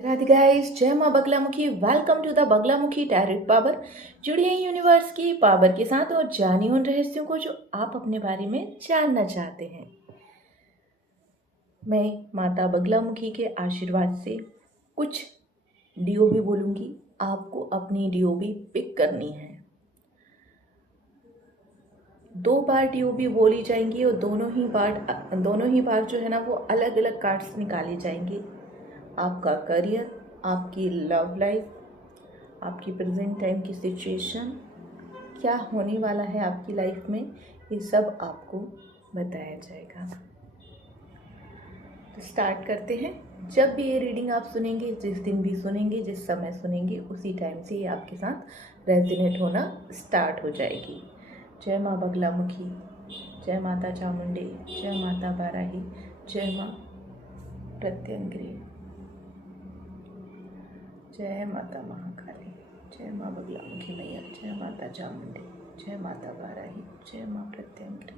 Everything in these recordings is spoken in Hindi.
राधे गाइस, जय माँ Baglamukhi. Welcome to the Baglamukhi direct power. जुड़िए यूनिवर्स की पावर के साथ और जानिए उन रहस्यों को जो आप अपने बारे में जानना चाहते हैं। मैं माता बगलामुखी के आशीर्वाद से कुछ डीओबी बोलूँगी। आपको अपनी डीओबी पिक करनी है। 2 बार डीओबी बोली जाएंगी और दोनों ही बार जो है ना वो अलग अलग कार्ड्स निकाले जाएंगे। आपका करियर, आपकी लव लाइफ, आपकी प्रेजेंट टाइम की सिचुएशन, क्या होने वाला है आपकी लाइफ में, ये सब आपको बताया जाएगा। तो स्टार्ट करते हैं। जब भी ये रीडिंग आप सुनेंगे, जिस दिन भी सुनेंगे, जिस समय सुनेंगे, उसी टाइम से ये आपके साथ रेजोनेट होना स्टार्ट हो जाएगी। जय माँ बगलामुखी, जय माता चामुंडे, जय माता बाराही, जय माँ प्रत्यंगिरी, जय माता महाकाली, जय माँ बगलामुखी मैया, जय माता चामुंडे, जय माता बाराही, जय माँ प्रत्यंगिरी,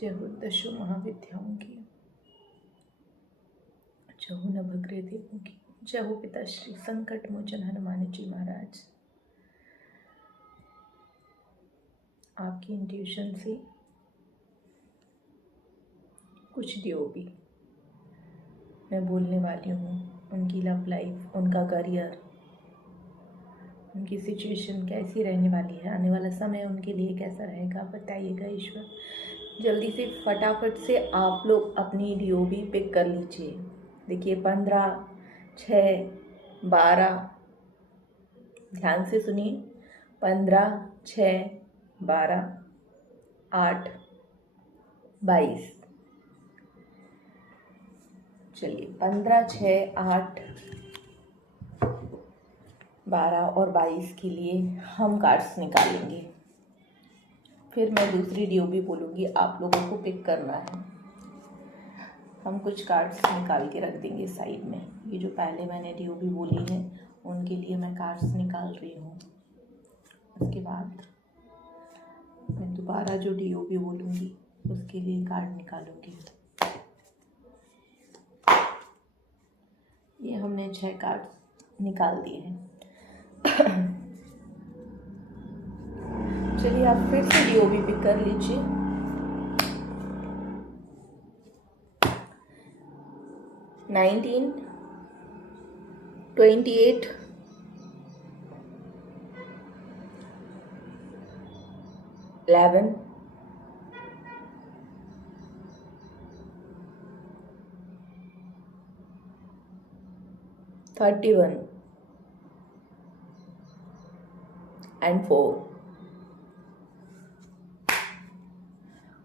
जय हो दशो महाविद्याओं की, जय हो नवग्रह देवों की, जय हो पिता श्री संकट मोचन हनुमान जी महाराज। आपकी इंट्यूशन से कुछ डीओबी मैं बोलने वाली हूँ। उनकी लव लाइफ, उनका करियर, उनकी सिचुएशन कैसी रहने वाली है, आने वाला समय उनके लिए कैसा रहेगा, बताइएगा ईश्वर। जल्दी से फटाफट से आप लोग अपनी डीओबी पिक कर लीजिए। देखिए 15, 6, 12, ध्यान से सुनिए। 15, 6, 12, 8, 22। चलिए 15, 6, 8, 12 और 22 के लिए हम कार्ड्स निकालेंगे। फिर मैं दूसरी डीओबी बोलूँगी, आप लोगों को पिक करना है। हम कुछ कार्ड्स निकाल के रख देंगे साइड में। ये जो पहले मैंने डीओबी बोली है उनके लिए मैं कार्ड्स निकाल रही हूँ। उसके बाद मैं दोबारा जो डीओबी बोलूँगी उसके लिए कार्ड निकालूंगी। ये हमने 6 कार्ड निकाल दिए हैं। चलिए आप फिर से डीओबी पिक कर लीजिए। Nineteen, 28, 11, 31 and 4।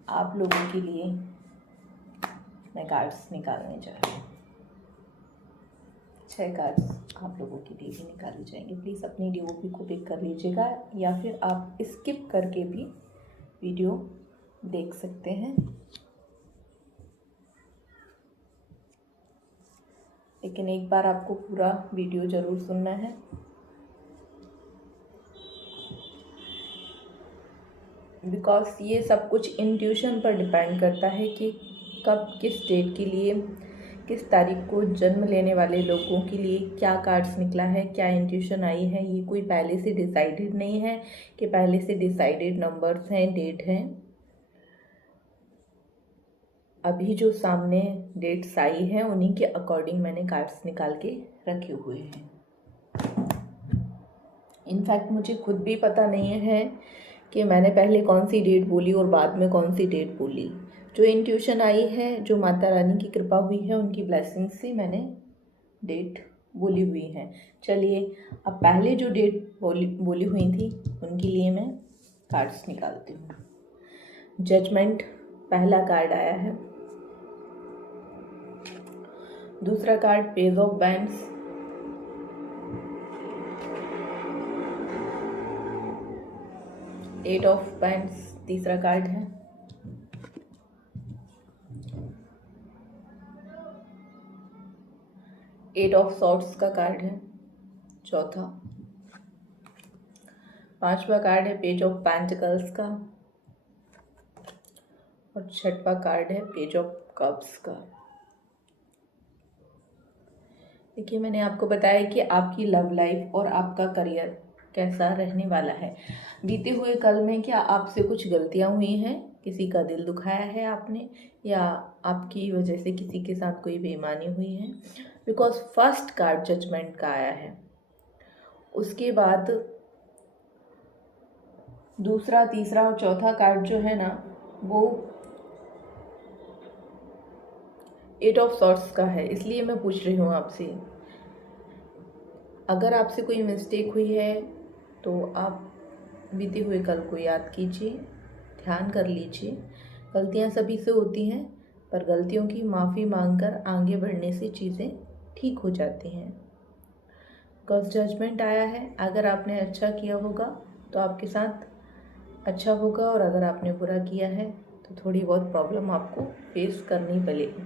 आप लोगों के लिए मैं कार्ड्स निकालने जा रही हूँ। 6 कार्ड्स आप लोगों के लिए भी निकाले जाएंगे। प्लीज़ अपनी डीओपी को पिक कर लीजिएगा, या फिर आप स्किप करके भी वीडियो देख सकते हैं। लेकिन एक बार आपको पूरा वीडियो ज़रूर सुनना है। बिकॉज ये सब कुछ इंट्यूशन पर डिपेंड करता है कि कब किस डेट के लिए, किस तारीख को जन्म लेने वाले लोगों के लिए क्या कार्ड्स निकला है, क्या इंट्यूशन आई है। ये कोई पहले से डिसाइडेड नहीं है कि पहले से डिसाइडेड नंबर्स हैं, डेट हैं। अभी जो सामने डेट्स आई हैं उन्हीं के अकॉर्डिंग मैंने कार्ड्स निकाल के रखे हुए हैं। इनफैक्ट मुझे खुद भी पता नहीं है कि मैंने पहले कौन सी डेट बोली और बाद में कौन सी डेट बोली। जो इंट्यूशन आई है, जो माता रानी की कृपा हुई है, उनकी ब्लेसिंग से मैंने डेट बोली हुई है। चलिए अब पहले जो डेट बोली हुई थी उनके लिए मैं कार्ड्स निकालती हूँ। जजमेंट पहला कार्ड आया है। दूसरा card page of wands. Eight of wands तीसरा कार्ड है। एट ऑफ सॉर्ड्स का कार्ड है चौथा। पांचवा कार्ड है पेज ऑफ पेंटिकल्स का, और छठवा कार्ड है पेज ऑफ कप्स का। देखिए, मैंने आपको बताया कि आपकी लव लाइफ और आपका करियर कैसा रहने वाला है। बीते हुए कल में क्या आपसे कुछ गलतियां हुई हैं, किसी का दिल दुखाया है आपने, या आपकी वजह से किसी के साथ कोई बेईमानी हुई है। बिकॉज फर्स्ट कार्ड जजमेंट का आया है, उसके बाद दूसरा, तीसरा और चौथा कार्ड जो है ना, वो 8 ऑफ सॉर्ट्स का है। इसलिए मैं पूछ रही हूँ आपसे, अगर आपसे कोई मिस्टेक हुई है तो आप बीते हुए कल को याद कीजिए, ध्यान कर लीजिए। गलतियाँ सभी से होती हैं, पर गलतियों की माफ़ी मांगकर आगे बढ़ने से चीज़ें ठीक हो जाती हैं। बिकॉज जजमेंट आया है, अगर आपने अच्छा किया होगा तो आपके साथ अच्छा होगा, और अगर आपने बुरा किया है तो थोड़ी बहुत प्रॉब्लम आपको फेस करनी पड़ेगी।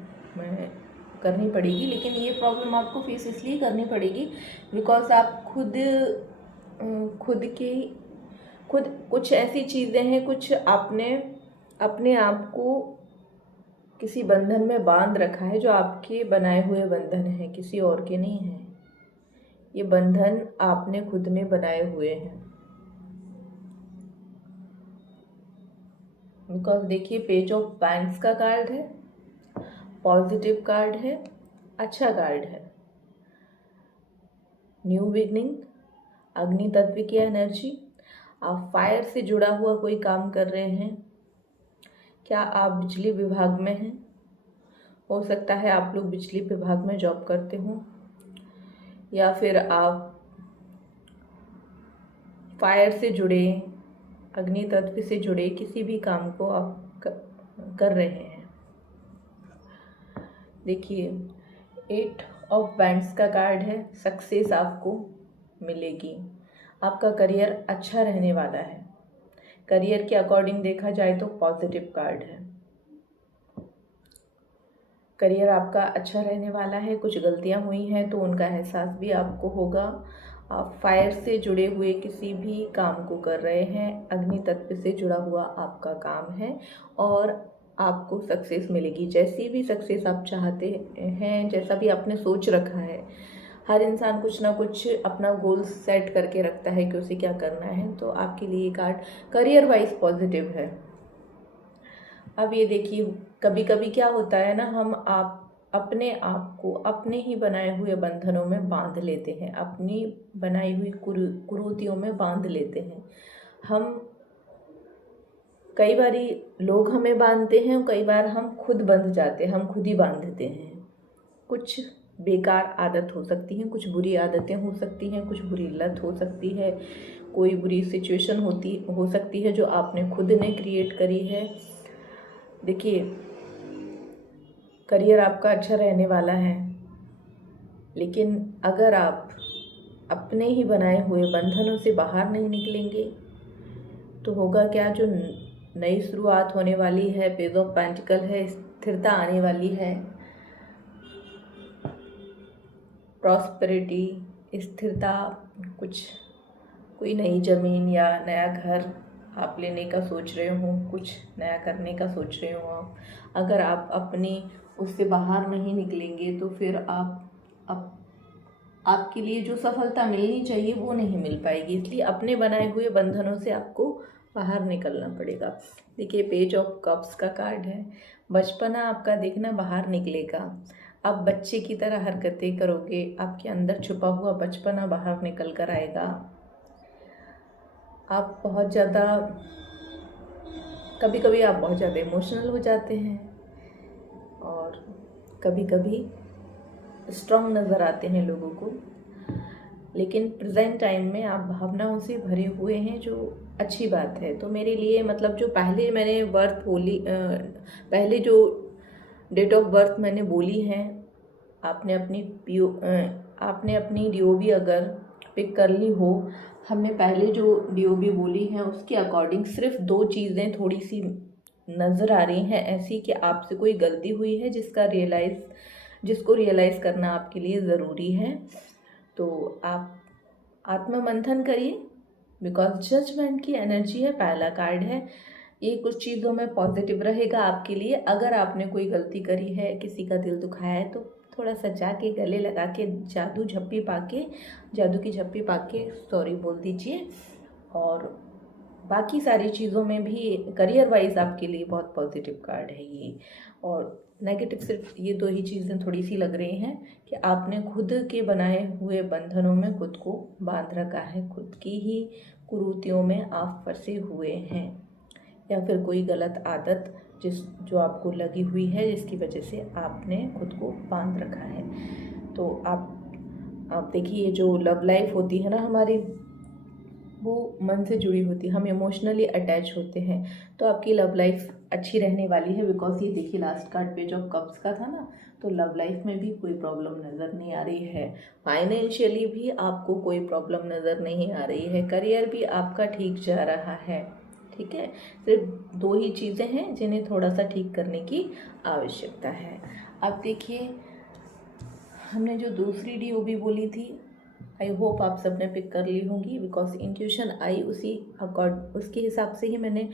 लेकिन ये प्रॉब्लम आपको फेस इसलिए करनी पड़ेगी बिकॉज आप खुद कुछ ऐसी चीज़ें हैं, कुछ आपने अपने आप को किसी बंधन में बांध रखा है, जो आपके बनाए हुए बंधन हैं, किसी और के नहीं हैं। ये बंधन आपने खुद ने बनाए हुए हैं। बिकॉज देखिए, पेज ऑफ पैंट्स का कार्ड है, पॉजिटिव कार्ड है, अच्छा कार्ड है, न्यू बिगनिंग, अग्नि तत्व की एनर्जी। आप फायर से जुड़ा हुआ कोई काम कर रहे हैं। क्या आप बिजली विभाग में हैं? हो सकता है आप लोग बिजली विभाग में जॉब करते हो, या फिर आप फायर से जुड़े, अग्नि तत्व से जुड़े किसी भी काम को आप कर रहे हैं। देखिए, 8 ऑफ बैंड्स का कार्ड है, सक्सेस आपको मिलेगी, आपका करियर अच्छा रहने वाला है। करियर के अकॉर्डिंग देखा जाए तो पॉजिटिव कार्ड है, करियर आपका अच्छा रहने वाला है। कुछ गलतियां हुई हैं तो उनका एहसास भी आपको होगा। आप फायर से जुड़े हुए किसी भी काम को कर रहे हैं, अग्नि तत्व से जुड़ा हुआ आपका काम है, और आपको सक्सेस मिलेगी। जैसी भी सक्सेस आप चाहते हैं, जैसा भी आपने सोच रखा है, हर इंसान कुछ ना कुछ अपना गोल सेट करके रखता है कि उसे क्या करना है। तो आपके लिए कार्ड करियर वाइज पॉजिटिव है। अब ये देखिए, कभी कभी क्या होता है ना, हम अपने आप को अपने ही बनाए हुए बंधनों में बांध लेते हैं, अपनी बनाई हुई कुरीतियों में बांध लेते हैं। हम कई बारी लोग हमें बांधते हैं, और कई बार हम खुद बंध जाते हैं, हम खुद ही बांधते हैं। कुछ बेकार आदत हो सकती हैं, कुछ बुरी आदतें हो सकती हैं, कुछ बुरी लत हो सकती है, कोई बुरी सिचुएशन हो सकती है जो आपने खुद ने क्रिएट करी है। देखिए, करियर आपका अच्छा रहने वाला है, लेकिन अगर आप अपने ही बनाए हुए बंधनों से बाहर नहीं निकलेंगे तो होगा क्या, जो नई शुरुआत होने वाली है, पेज ऑफ पेंटिकल है, स्थिरता आने वाली है, प्रॉस्पेरिटी, स्थिरता, कोई नई ज़मीन या नया घर आप लेने का सोच रहे हो, कुछ नया करने का सोच रहे हो आप, अगर आप अपनी उससे बाहर नहीं निकलेंगे तो फिर आपके लिए जो सफलता मिलनी चाहिए वो नहीं मिल पाएगी। इसलिए अपने बनाए हुए बंधनों से आपको बाहर निकलना पड़ेगा। देखिए, पेज ऑफ कप्स का कार्ड है, बचपना आपका देखना बाहर निकलेगा। आप बच्चे की तरह हरकतें करोगे, आपके अंदर छुपा हुआ बचपना बाहर निकल कर आएगा। आप बहुत ज़्यादा कभी कभी आप बहुत ज़्यादा इमोशनल हो जाते हैं, और कभी कभी स्ट्रॉन्ग नज़र आते हैं लोगों को, लेकिन प्रेजेंट टाइम में आप भावनाओं से भरे हुए हैं, जो अच्छी बात है। तो मेरे लिए मतलब जो पहले मैंने पहले जो डेट ऑफ बर्थ मैंने बोली है, आपने अपनी डीओबी अगर पिक कर ली हो, हमने पहले जो डीओबी बोली है उसके अकॉर्डिंग सिर्फ 2 चीज़ें थोड़ी सी नज़र आ रही हैं ऐसी, कि आपसे कोई गलती हुई है जिसको रियलाइज़ करना आपके लिए ज़रूरी है। तो आप आत्ममंथन करिए, बिकॉज जजमेंट की एनर्जी है, पहला कार्ड है। ये कुछ चीज़ों में पॉजिटिव रहेगा आपके लिए। अगर आपने कोई गलती करी है, किसी का दिल दुखाया है, तो थोड़ा सजा के गले लगा के जादू की झप्पी पाके सॉरी बोल दीजिए। और बाकी सारी चीज़ों में भी करियर वाइज आपके लिए बहुत पॉजिटिव कार्ड है ये। और नेगेटिव सिर्फ ये 2 ही चीज़ें थोड़ी सी लग रही हैं कि आपने खुद के बनाए हुए बंधनों में खुद को बांध रखा है, खुद की ही कुरीतियों में आप फंसे हुए हैं, या फिर कोई गलत आदत जो आपको लगी हुई है जिसकी वजह से आपने खुद को बांध रखा है। तो आप देखिए, जो लव लाइफ होती है ना हमारी, वो मन से जुड़ी होती है, हम इमोशनली अटैच होते हैं। तो आपकी लव लाइफ अच्छी रहने वाली है, बिकॉज ये देखिए last card page of cups का था ना, तो लव लाइफ में भी कोई प्रॉब्लम नज़र नहीं आ रही है। फाइनेंशियली भी आपको कोई प्रॉब्लम नज़र नहीं आ रही है। करियर भी आपका ठीक जा रहा है। ठीक है, सिर्फ 2 ही चीज़ें हैं जिन्हें थोड़ा सा ठीक करने की आवश्यकता है। अब देखिए, हमने जो दूसरी DOB बोली थी, आई होप आप सबने पिक कर ली होंगी, बिकॉज इंट्यूशन आई उसके हिसाब से ही मैंने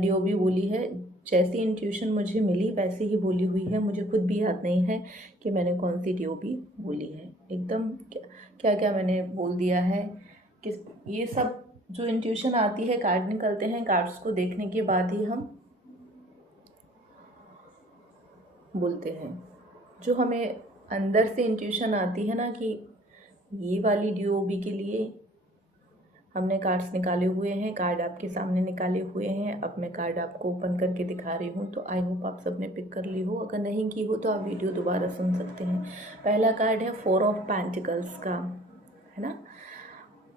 DOB बोली है। जैसी इंट्यूशन मुझे मिली वैसे ही बोली हुई है। मुझे खुद भी याद नहीं है कि मैंने कौन सी DOB बोली है। एकदम क्या क्या मैंने बोल दिया है कि ये सब जो इंट्यूशन आती है, कार्ड निकलते हैं, कार्ड्स को देखने के बाद ही हम बोलते हैं। जो हमें अंदर से इंट्यूशन आती है ना कि ये वाली DOB के लिए हमने कार्ड्स निकाले हुए हैं, कार्ड आपके सामने निकाले हुए हैं। अब मैं कार्ड आपको ओपन करके दिखा रही हूँ, तो आई होप आप सबने पिक कर ली हो। अगर नहीं की हो तो आप वीडियो दोबारा सुन सकते हैं। पहला कार्ड है 4 ऑफ पेंटिकल्स का, है ना।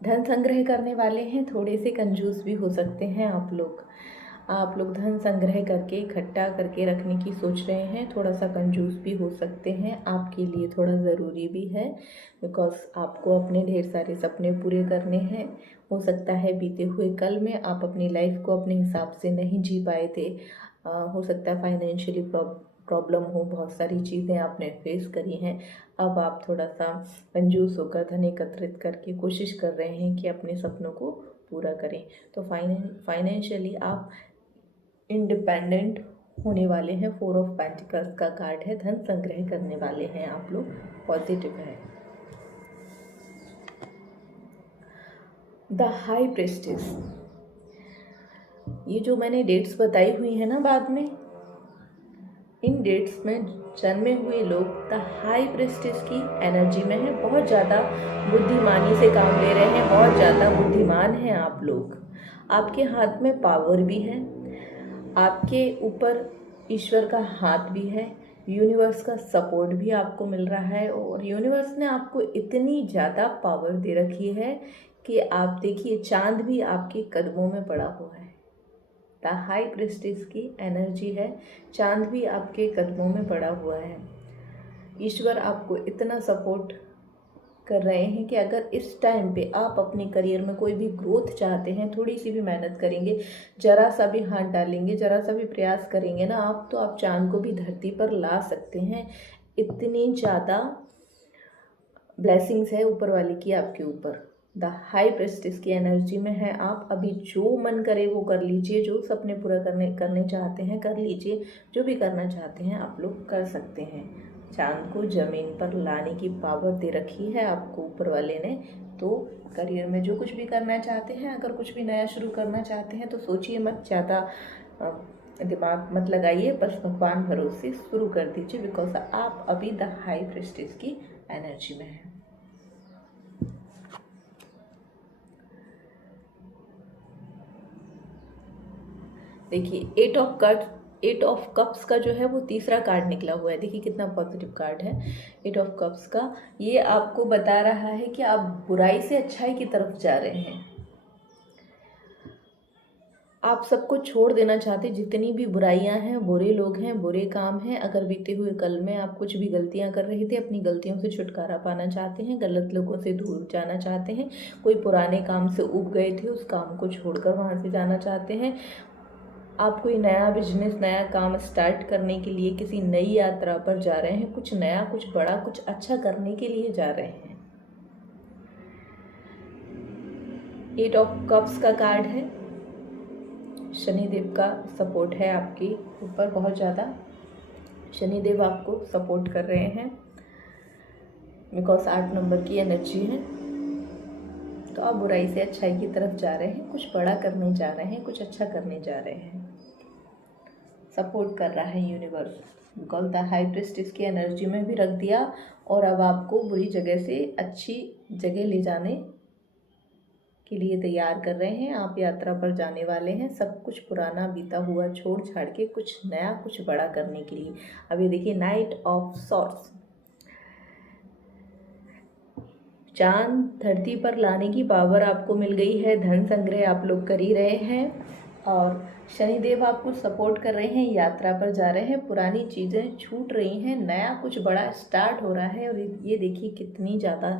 धन संग्रह करने वाले हैं, थोड़े से कंजूस भी हो सकते हैं आप लोग धन संग्रह करके इकट्ठा करके रखने की सोच रहे हैं। थोड़ा सा कंजूस भी हो सकते हैं, आपके लिए थोड़ा ज़रूरी भी है, बिकॉज आपको अपने ढेर सारे सपने पूरे करने हैं। हो सकता है बीते हुए कल में आप अपनी लाइफ को अपने हिसाब से नहीं जी पाए थे। हो सकता है फाइनेंशियली प्रॉब्लम हो, बहुत सारी चीज़ें आपने फेस करी हैं। अब आप थोड़ा सा कंजूस होकर धन एकत्रित करके कोशिश कर रहे हैं कि अपने सपनों को पूरा करें। तो फाइनेंशियली आप इंडिपेंडेंट होने वाले हैं। 4 ऑफ पेंटिकल्स का कार्ड है, धन संग्रह करने वाले हैं आप लोग, पॉजिटिव है। द हाई प्रेस्टिस, ये जो मैंने डेट्स बताई हुई है ना बाद में, इन डेट्स में जन्मे हुए लोग द हाई प्रेस्टिस की एनर्जी में है। बहुत ज़्यादा बुद्धिमानी से काम ले रहे हैं, बहुत ज़्यादा बुद्धिमान हैं आप लोग। आपके हाथ में पावर भी है, आपके ऊपर ईश्वर का हाथ भी है, यूनिवर्स का सपोर्ट भी आपको मिल रहा है। और यूनिवर्स ने आपको इतनी ज़्यादा पावर दे रखी है कि आप देखिए, चांद भी आपके कदमों में पड़ा हुआ है। द हाई प्रेस्टिस की एनर्जी है, चांद भी आपके कदमों में पड़ा हुआ है। ईश्वर आपको इतना सपोर्ट कर रहे हैं कि अगर इस टाइम पे आप अपने करियर में कोई भी ग्रोथ चाहते हैं, थोड़ी सी भी मेहनत करेंगे, जरा सा भी हाथ डालेंगे, जरा सा भी प्रयास करेंगे ना आप, तो आप चांद को भी धरती पर ला सकते हैं। इतनी ज़्यादा ब्लेसिंग्स है ऊपर वाले की आपके ऊपर। द हाई प्रेस्टिस की एनर्जी में है आप। अभी जो मन करे वो कर लीजिए, जो सपने पूरा करने चाहते हैं कर लीजिए, जो भी करना चाहते हैं आप लोग कर सकते हैं। चांद को ज़मीन पर लाने की पावर दे रखी है आपको ऊपर वाले ने। तो करियर में जो कुछ भी करना चाहते हैं, अगर कुछ भी नया शुरू करना चाहते हैं, तो सोचिए मत, ज़्यादा दिमाग मत लगाइए, बस भगवान भरोसे शुरू कर दीजिए, बिकॉज आप अभी द हाई प्रेस्टिस की एनर्जी में हैं। देखिए 8 ऑफ कप्स का जो है वो तीसरा कार्ड निकला हुआ है। देखिए कितना पॉजिटिव कार्ड है 8 ऑफ कप्स का। ये आपको बता रहा है कि आप बुराई से अच्छाई की तरफ जा रहे हैं। आप सबको छोड़ देना चाहते, जितनी भी बुराइयां हैं, बुरे लोग हैं, बुरे काम हैं। अगर बीते हुए कल में आप कुछ भी गलतियां कर रहे थे, अपनी गलतियों से छुटकारा पाना चाहते हैं, गलत लोगों से दूर जाना चाहते हैं, कोई पुराने काम से उब गए थे, उस काम को छोड़कर वहां से जाना चाहते हैं, आप कोई नया बिजनेस, नया काम स्टार्ट करने के लिए किसी नई यात्रा पर जा रहे हैं, कुछ नया, कुछ बड़ा, कुछ अच्छा करने के लिए जा रहे हैं। 8 ऑफ कप्स का कार्ड है। शनिदेव का सपोर्ट है आपके ऊपर बहुत ज़्यादा। शनिदेव आपको सपोर्ट कर रहे हैं। बिकॉज 8 नंबर की एनर्जी है। तो आप बुराई से अच्छाई की तरफ जा रहे हैं, कुछ बड़ा करने जा रहे हैं, कुछ अच्छा करने जा रहे हैं। सपोर्ट कर रहा है universe, because the high priestess की एनर्जी में भी रख दिया और अब आपको बुरी जगह से अच्छी जगह ले जाने के लिए तैयार कर रहे हैं। आप यात्रा पर जाने वाले हैं, सब कुछ पुराना बीता हुआ छोड़ छाड़ के कुछ नया, कुछ बड़ा करने के लिए। अब ये देखिए, नाइट ऑफ सॉर्ड्स, चांद धरती पर लाने की पावर आपको मिल गई है। धन संग्रह आप लोग कर ही रहे हैं और शनिदेव आपको सपोर्ट कर रहे हैं। यात्रा पर जा रहे हैं, पुरानी चीज़ें छूट रही हैं, नया कुछ बड़ा स्टार्ट हो रहा है। और ये देखिए कितनी ज़्यादा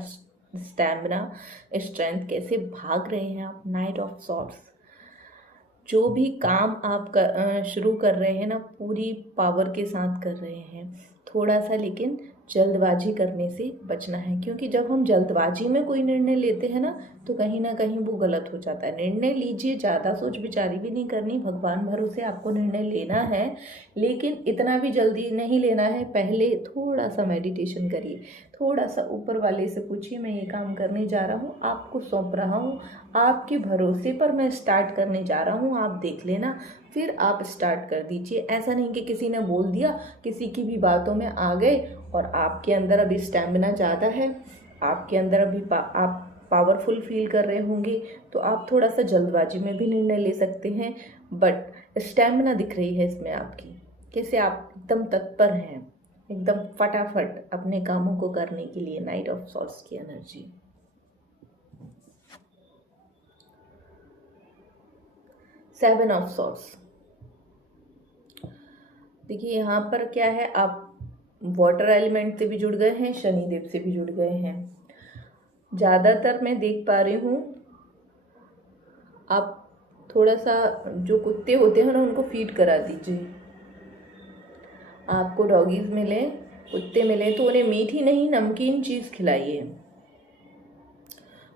स्टैमिना, स्ट्रेंथ, कैसे भाग रहे हैं आप। नाइट ऑफ सॉर्ड्स, जो भी काम आप शुरू कर रहे हैं ना, पूरी पावर के साथ कर रहे हैं। थोड़ा सा लेकिन जल्दबाजी करने से बचना है, क्योंकि जब हम जल्दबाजी में कोई निर्णय लेते हैं ना, तो कहीं ना कहीं वो गलत हो जाता है। निर्णय लीजिए, ज़्यादा सोच विचारी भी नहीं करनी, भगवान भरोसे आपको निर्णय लेना है, लेकिन इतना भी जल्दी नहीं लेना है। पहले थोड़ा सा मेडिटेशन करिए, थोड़ा सा ऊपर वाले से पूछिए, मैं ये काम करने जा रहा हूँ, आपको सौंप रहा हूँ, आपके भरोसे पर मैं स्टार्ट करने जा रहा हूँ, आप देख लेना, फिर आप स्टार्ट कर दीजिए। ऐसा नहीं कि किसी ने बोल दिया, किसी की भी बातों में आ गए और आपके अंदर अभी स्टैमिना ज़्यादा है, आपके अंदर अभी आप पावरफुल फील कर रहे होंगे, तो आप थोड़ा सा जल्दबाजी में भी निर्णय ले सकते हैं। बट स्टैमिना दिख रही है इसमें आपकी, कैसे आप एकदम तत्पर हैं, एकदम फटाफट अपने कामों को करने के लिए। नाइट ऑफ सॉर्ड्स की एनर्जी। सेवन ऑफ सॉर्ड्स, देखिए यहाँ पर क्या है, आप वाटर एलिमेंट से भी जुड़ गए हैं, शनिदेव से भी जुड़ गए हैं। ज़्यादातर मैं देख पा रही हूँ आप थोड़ा सा, जो कुत्ते होते हैं ना, उनको फीड करा दीजिए। आपको डॉगीज मिले, कुत्ते मिले, तो उन्हें मीठी नहीं नमकीन चीज़ खिलाइए।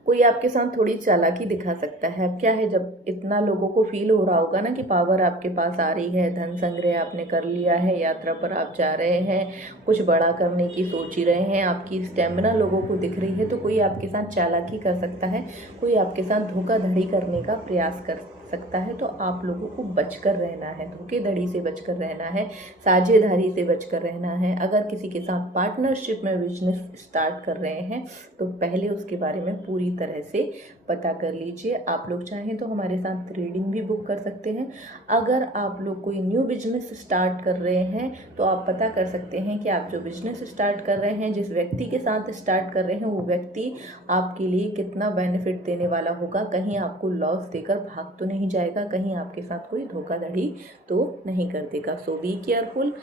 कोई आपके साथ थोड़ी चालाकी दिखा सकता है। अब क्या है, जब इतना लोगों को फील हो रहा होगा ना कि पावर आपके पास आ रही है, धन संग्रह आपने कर लिया है, यात्रा पर आप जा रहे हैं, कुछ बड़ा करने की सोच ही रहे हैं, आपकी स्टेमिना लोगों को दिख रही है, तो कोई आपके साथ चालाकी कर सकता है, कोई आपके साथ धोखाधड़ी करने का प्रयास कर सकता है। तो आप लोगों को बचकर रहना है, धोखेधड़ी से बचकर रहना है, साझेदारी से बचकर रहना है। अगर किसी के साथ पार्टनरशिप में बिजनेस स्टार्ट कर रहे हैं तो पहले उसके बारे में पूरी तरह से पता कर लीजिए। आप लोग चाहें तो हमारे साथ रीडिंग भी बुक कर सकते हैं। अगर आप लोग कोई न्यू बिजनेस स्टार्ट कर रहे हैं तो आप पता कर सकते हैं कि आप जो बिजनेस स्टार्ट कर रहे हैं, जिस व्यक्ति के साथ स्टार्ट कर रहे हैं, वो व्यक्ति आपके लिए कितना बेनिफिट देने वाला होगा। कहीं आपको लॉस देकर भाग तो नहीं जाएगा, कहीं आपके साथ कोई धोखाधड़ी तो नहीं कर देगा। सो बी केयरफुल।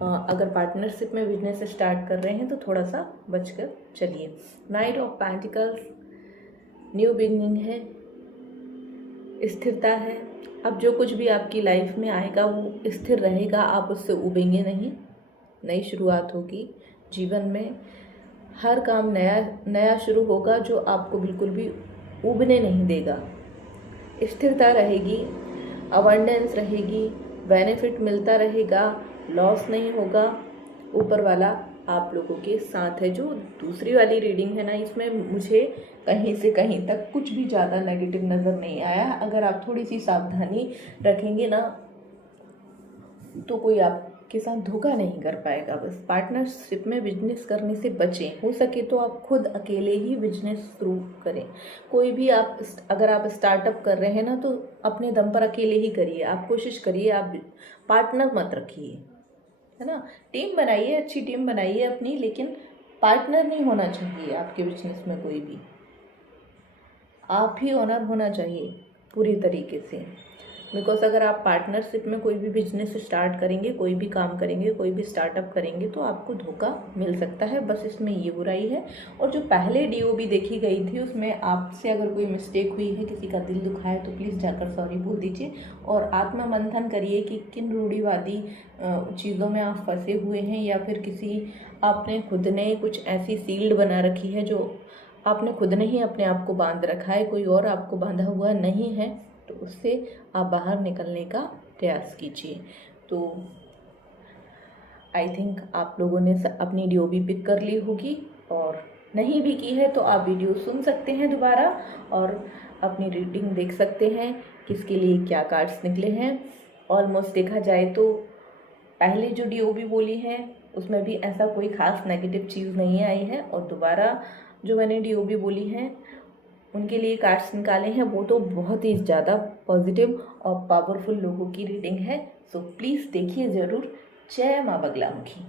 अगर पार्टनरशिप में बिजनेस स्टार्ट कर रहे हैं तो थोड़ा सा बचकर चलिए। Night of pentacles, new beginning है, स्थिरता है। अब जो कुछ भी आपकी लाइफ में आएगा वो स्थिर रहेगा, आप उससे उबेंगे नहीं। नई शुरुआत होगी जीवन में, हर काम नया नया शुरू होगा जो आपको बिल्कुल भी उबने नहीं देगा। स्थिरता रहेगी, अबंडेंस रहेगी, बेनिफिट मिलता रहेगा, लॉस नहीं होगा। ऊपर वाला आप लोगों के साथ है। जो दूसरी वाली रीडिंग है ना, इसमें मुझे कहीं से कहीं तक कुछ भी ज़्यादा नेगेटिव नज़र नहीं आया। अगर आप थोड़ी सी सावधानी रखेंगे ना तो कोई आपके साथ धोखा नहीं कर पाएगा। बस पार्टनरशिप में बिजनेस करने से बचें। हो सके तो आप खुद अकेले ही बिजनेस शुरू करें। कोई भी आप अगर आप स्टार्टअप कर रहे हैं ना तो अपने दम पर अकेले ही करिए। आप कोशिश करिए, आप पार्टनर मत रखिए, है ना। टीम बनाइए, अच्छी टीम बनाइए अपनी, लेकिन पार्टनर नहीं होना चाहिए आपके बिजनेस में कोई भी। आप ही ओनर होना चाहिए पूरी तरीके से। बिकॉज अगर आप पार्टनरशिप में कोई भी बिजनेस स्टार्ट करेंगे, कोई भी काम करेंगे, कोई भी स्टार्टअप करेंगे तो आपको धोखा मिल सकता है। बस इसमें ये बुराई है। और जो पहले डीओबी देखी गई थी उसमें आपसे अगर कोई मिस्टेक हुई है, किसी का दिल दुखा है, तो प्लीज़ जाकर सॉरी बोल दीजिए और आत्ममंथन करिए कि किन रूढ़िवादी चीज़ों में आप फंसे हुए हैं, या फिर किसी आपने खुद ने कुछ ऐसी सील्ड बना रखी है जो आपने खुद ने ही अपने आप को बांध रखा है, कोई और आपको बांधा हुआ नहीं है। तो उससे आप बाहर निकलने का प्रयास कीजिए। तो आई थिंक आप लोगों ने अपनी डीओबी पिक कर ली होगी। और नहीं भी की है तो आप वीडियो सुन सकते हैं दोबारा और अपनी रीडिंग देख सकते हैं किसके लिए क्या कार्ड्स निकले हैं। ऑलमोस्ट देखा जाए तो पहले जो डीओबी बोली है उसमें भी ऐसा कोई खास नेगेटिव चीज़ नहीं आई है, और दोबारा जो मैंने डीओबी बोली है उनके लिए कार्ड्स निकाले हैं वो तो बहुत ही ज़्यादा पॉजिटिव और पावरफुल लोगों की रीडिंग है। सो प्लीज़ देखिए ज़रूर। जय माँ बगलामुखी।